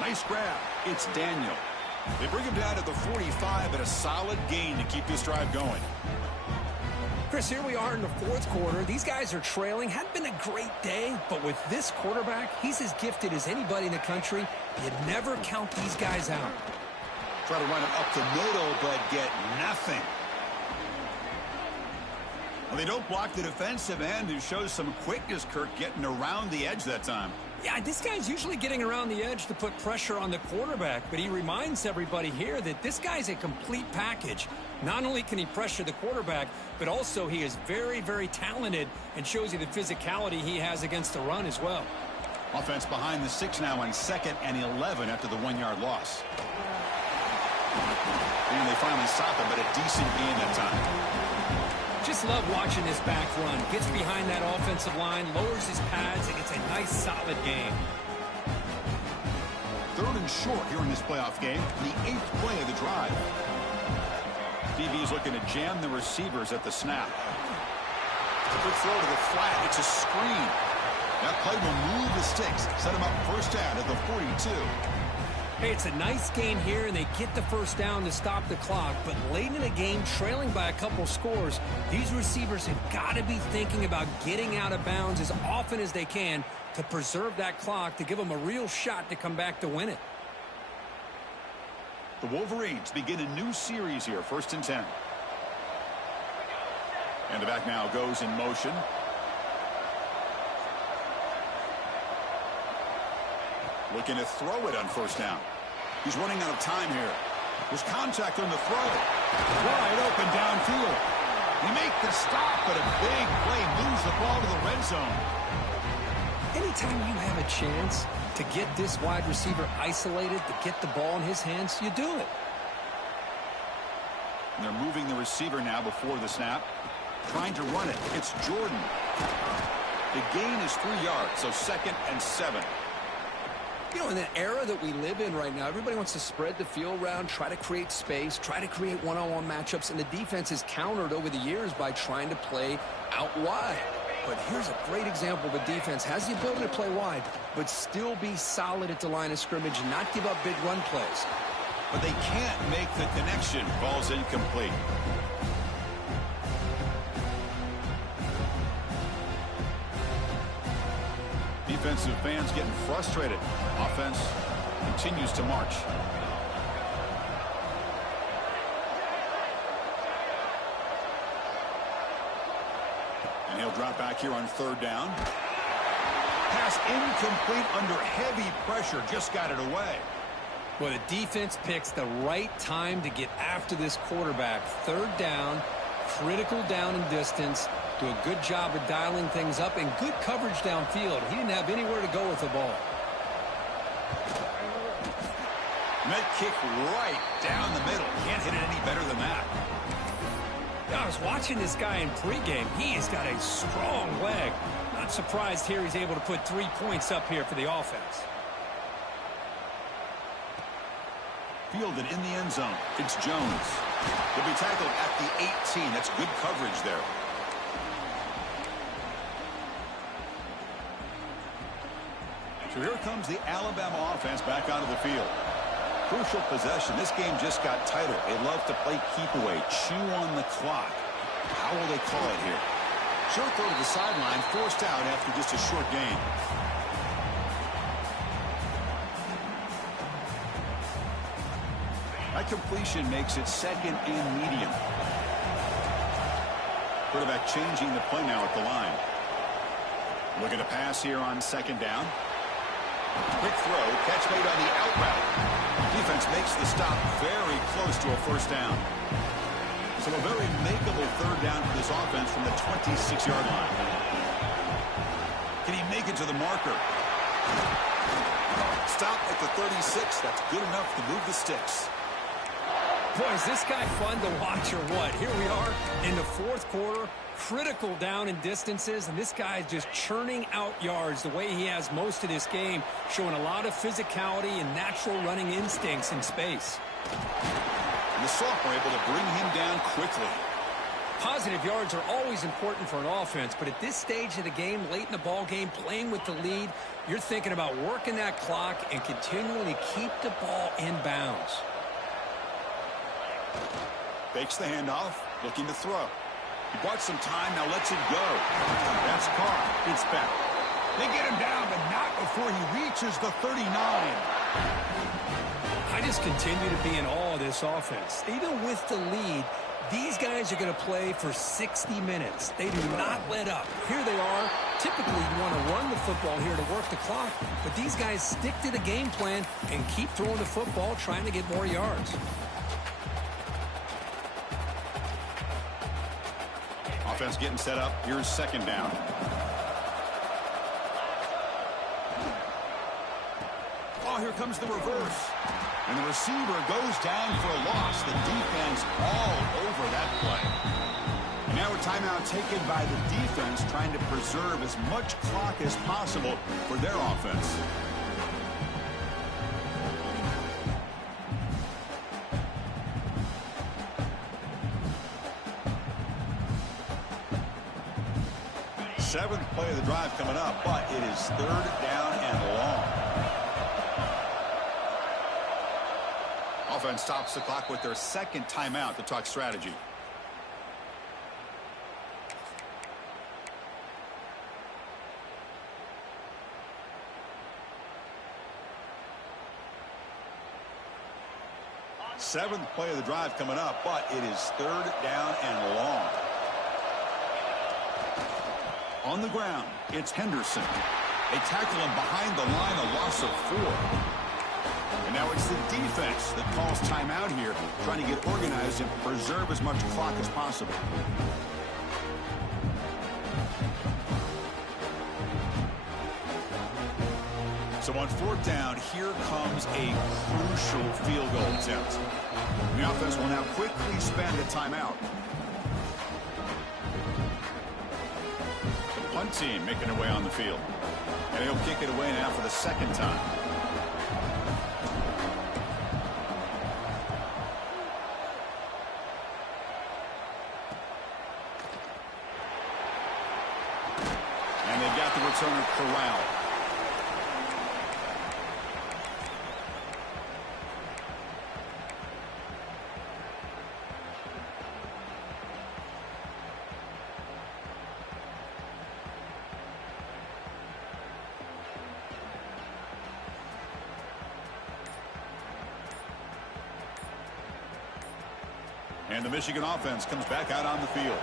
Nice grab. It's Daniel. They bring him down to the 45 at a solid gain to keep this drive going. Chris, here we are in the 4th quarter. These guys are trailing. Hadn't been a great day, but with this quarterback, he's as gifted as anybody in the country. You never count these guys out. Try to run it up the middle, but get nothing. Well, they don't block the defensive end, who shows some quickness, Kirk, getting around the edge that time. Yeah, this guy's usually getting around the edge to put pressure on the quarterback, but he reminds everybody here that this guy's a complete package. Not only can he pressure the quarterback, but also he is very, very talented and shows you the physicality he has against the run as well. Offense behind the 6 now on 2nd and 11 after the 1-yard loss. And they finally stop it, but a decent gain that time. Just love watching this back run. Gets behind that offensive line, lowers his pads, and gets a nice, solid gain. 3rd and short here in this playoff game, the 8th play of the drive. DB is looking to jam the receivers at the snap. A good throw to the flat. It's a screen. That play will move the sticks, set him up first down at the 42. Hey, it's a nice gain here, and they get the first down to stop the clock. But late in the game, trailing by a couple scores, these receivers have got to be thinking about getting out of bounds as often as they can to preserve that clock, to give them a real shot to come back to win it. The Wolverines begin a new series here, 1st and 10. And the back now goes in motion. Looking to throw it on first down. He's running out of time here. There's contact on the throw. Wide open downfield. They make the stop, but a big play moves the ball to the red zone. Anytime you have a chance to get this wide receiver isolated, to get the ball in his hands, you do it. And they're moving the receiver now before the snap. Trying to run it. It's Jordan. The gain is 3 yards, so 2nd and 7. You know, in the era that we live in right now, everybody wants to spread the field around, try to create space, try to create one-on-one matchups, and the defense is countered over the years by trying to play out wide. But here's a great example. The defense has the ability to play wide, but still be solid at the line of scrimmage and not give up big run plays. But they can't make the connection. Ball's incomplete. Defensive fans getting frustrated. Offense continues to march. And he'll drop back here on 3rd down. Pass incomplete under heavy pressure. Just got it away. Well, the defense picks the right time to get after this quarterback. 3rd down, critical down and distance. Do a good job of dialing things up and good coverage downfield. He didn't have anywhere to go with the ball. And that kick right down the middle. Can't hit it any better than that. Yeah, I was watching this guy in pregame. He has got a strong leg. Not surprised here he's able to put 3 points up here for the offense. Fielded in the end zone. It's Jones. He'll be tackled at the 18. That's good coverage there. So here comes the Alabama offense back onto the field. Crucial possession. This game just got tighter. They love to play keep away, chew on the clock. How will they call it here? Short throw to the sideline, forced out after just a short gain. That completion makes it 2nd and medium. Quarterback changing the play now at the line. Looking to pass here on 2nd down. Quick throw, catch made on the out route. Defense makes the stop very close to a first down. So a very makeable 3rd down for this offense from the 26-yard line. Can he make it to the marker? Stop at the 36. That's good enough to move the sticks. Boy, is this guy fun to watch or what? Here we are in the 4th quarter. Critical down and distances, and this guy is just churning out yards the way he has most of this game, showing a lot of physicality and natural running instincts in space. And the sophomore able to bring him down quickly. Positive yards are always important for an offense, but at this stage of the game, late in the ball game, playing with the lead, you're thinking about working that clock and continuing to keep the ball in bounds. Fakes the handoff, looking to throw. He bought some time, now lets it go. That's Carr. It's back. They get him down, but not before he reaches the 39. I just continue to be in awe of this offense. Even with the lead, these guys are going to play for 60 minutes. They do not let up. Here they are. Typically, you want to run the football here to work the clock, but these guys stick to the game plan and keep throwing the football, trying to get more yards. Offense getting set up. Here's 2nd down. Oh, here comes the reverse. And the receiver goes down for a loss. The defense all over that play. And now a timeout taken by the defense, trying to preserve as much clock as possible for their offense. Seventh play of the drive coming up, but it is third down and long. Offense stops the clock with their second timeout to talk strategy. Seventh play of the drive coming up, but it is third down and long. On the ground, it's Henderson. They tackle him behind the line, a loss of 4. And now it's the defense that calls timeout here, trying to get organized and preserve as much clock as possible. So on fourth down, here comes a crucial field goal attempt. The offense will now quickly spend a timeout. The punt team making their way on the field. And he'll kick it away now for the second time. And they've got the returner corralled. And the Michigan offense comes back out on the field.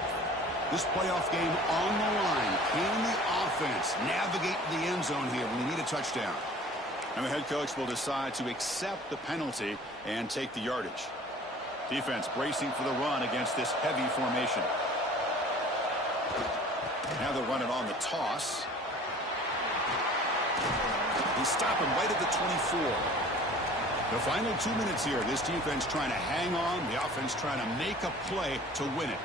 This playoff game on the line. Can the offense navigate the end zone here when they need a touchdown? And the head coach will decide to accept the penalty and take the yardage. Defense bracing for the run against this heavy formation. Now they'll run it on the toss. They stop him right at the 24. The final 2 minutes here. This defense trying to hang on. The offense trying to make a play to win it.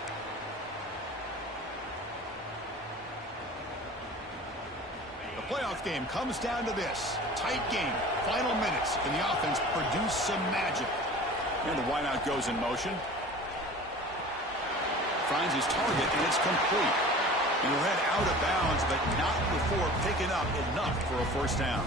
The playoff game comes down to this. Tight game. Final minutes. Can the offense produce some magic? And the wideout goes in motion. Finds his target, and it's complete. And he'll head out of bounds, but not before picking up enough for a first down.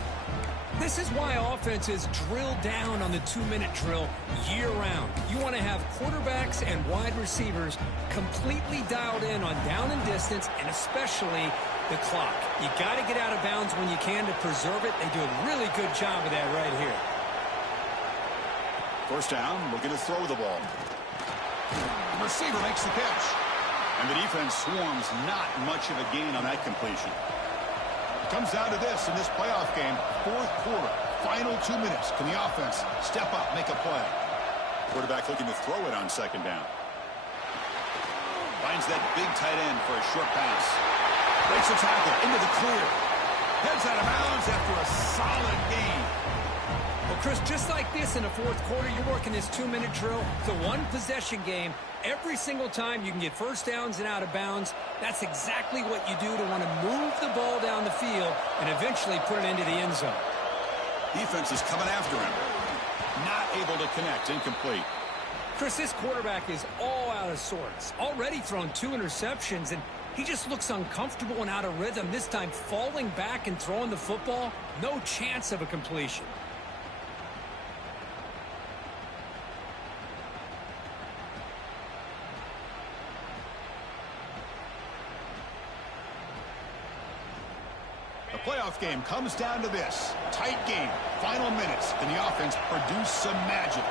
This is why offenses drill down on the 2-minute drill year-round. You want to have quarterbacks and wide receivers completely dialed in on down and distance, and especially the clock. You got to get out of bounds when you can to preserve it. They do a really good job of that right here. First down, looking to throw the ball. The receiver makes the catch. And the defense swarms, not much of a gain on that completion. Comes down to this in this playoff game. Fourth quarter, final 2 minutes. Can the offense step up, make a play? Quarterback looking to throw it on second down. Finds that big tight end for a short pass. Breaks the tackle into the clear. Heads out of bounds after a solid gain. Well, Chris, just like this in the fourth quarter, you're working this 2-minute drill. It's a one-possession game. Every single time you can get first downs and out of bounds, that's exactly what you do to want to move the ball down the field and eventually put it into the end zone. Defense is coming after him. Not able to connect. Incomplete. Chris, this quarterback is all out of sorts. Already thrown 2 interceptions, and he just looks uncomfortable and out of rhythm. This time falling back and throwing the football, no chance of a completion. Playoff game comes down to this. Tight game. Final minutes. Can the offense produce some magic?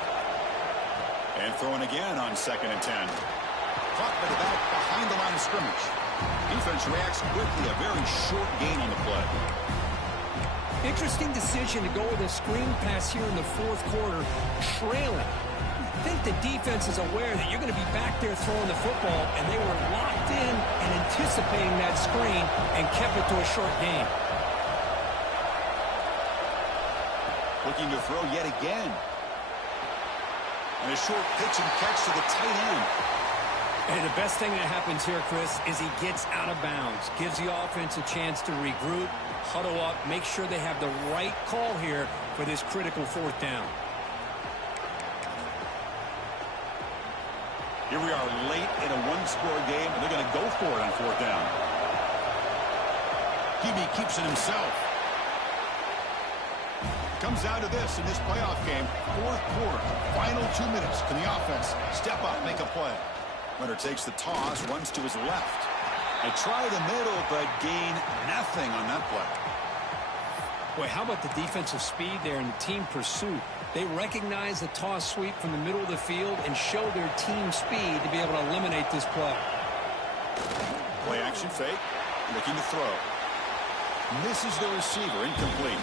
And throwing again on 2nd and 10. Caught by the back behind the line of scrimmage. Defense reacts quickly. A very short gain on the play. Interesting decision to go with a screen pass here in the fourth quarter, trailing. I think the defense is aware that you're going to be back there throwing the football, and they were locked in and anticipating that screen and kept it to a short gain. Looking to throw yet again. And a short pitch and catch to the tight end. And the best thing that happens here, Chris, is he gets out of bounds. Gives the offense a chance to regroup, huddle up, make sure they have the right call here for this critical fourth down. Here we are late in a one-score game, and they're going to go for it on fourth down. QB keeps it himself. Comes down to this in this playoff game. Fourth quarter, final 2 minutes. Can the offense step up, make a play? Runner takes the toss, runs to his left. And try the middle, but gain nothing on that play. Boy, how about the defensive speed there and the team pursuit? They recognize the toss sweep from the middle of the field and show their team speed to be able to eliminate this play. Play action fake, looking to throw. Misses the receiver, incomplete.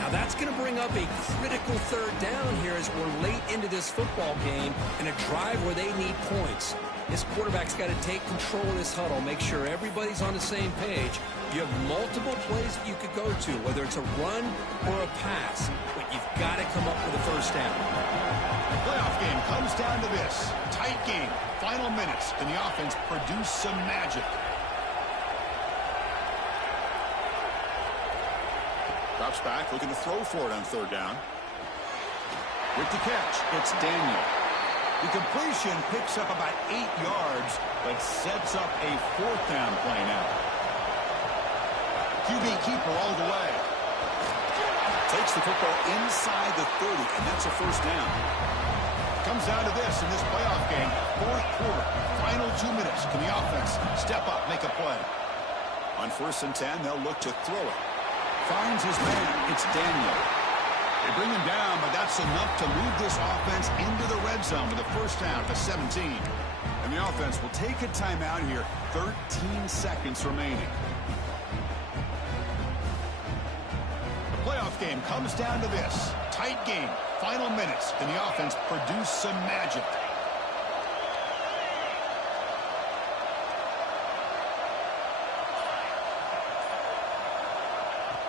Now that's going to bring up a critical third down here as we're late into this football game in a drive where they need points. This quarterback's got to take control of this huddle, make sure everybody's on the same page. You have multiple plays that you could go to, whether it's a run or a pass, but you've got to come up with a first down. The playoff game comes down to this. Tight game, final minutes. Can the offense produce some magic? Drops back, looking to throw for it on third down. With the catch, it's Daniel. The completion picks up about 8 yards, but sets up a fourth down play now. QB keeper all the way. Takes the football inside the 30, and that's a first down. Comes down to this in this playoff game. Fourth quarter, final 2 minutes. Can the offense step up, make a play? On 1st and 10, they'll look to throw it. Finds his man. It's Daniel. They bring him down, but that's enough to move this offense into the red zone with a first down to 17. And the offense will take a timeout here. 13 seconds remaining. The playoff game comes down to this. Tight game. Final minutes. Can the offense produce some magic?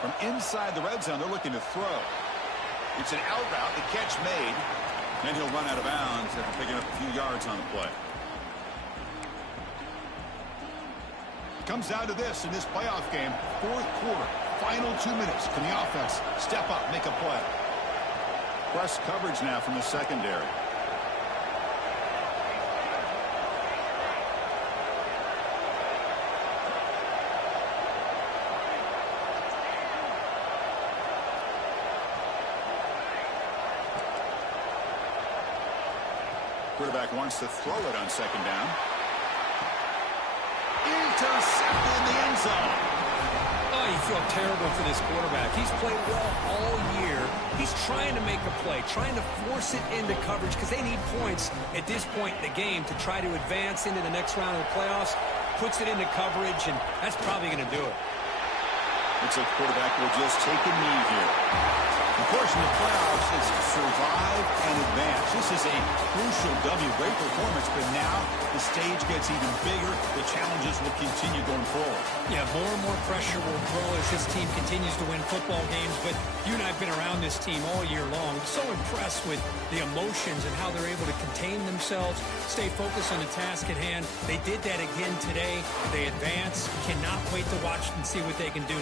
From inside the red zone, they're looking to throw. It's an out route, the catch made, and he'll run out of bounds after picking up a few yards on the play. Comes down to this in this playoff game. Fourth quarter, final 2 minutes. Can the offense step up, make a play? Press coverage now from the secondary. Quarterback wants to throw it on second down. Intercepted in the end zone. Oh, you feel terrible for this quarterback. He's played well all year. He's trying to make a play, trying to force it into coverage because they need points at this point in the game to try to advance into the next round of the playoffs. Puts it into coverage, and that's probably going to do it. Looks like the quarterback will just take a knee here. Of course, in the playoffs, it's survive and advance. This is a crucial W. Great performance, but now the stage gets even bigger. The challenges will continue going forward. Yeah, more and more pressure will grow as this team continues to win football games. But you and I have been around this team all year long. So impressed with the emotions and how they're able to contain themselves, stay focused on the task at hand. They did that again today. They advance. Cannot wait to watch and see what they can do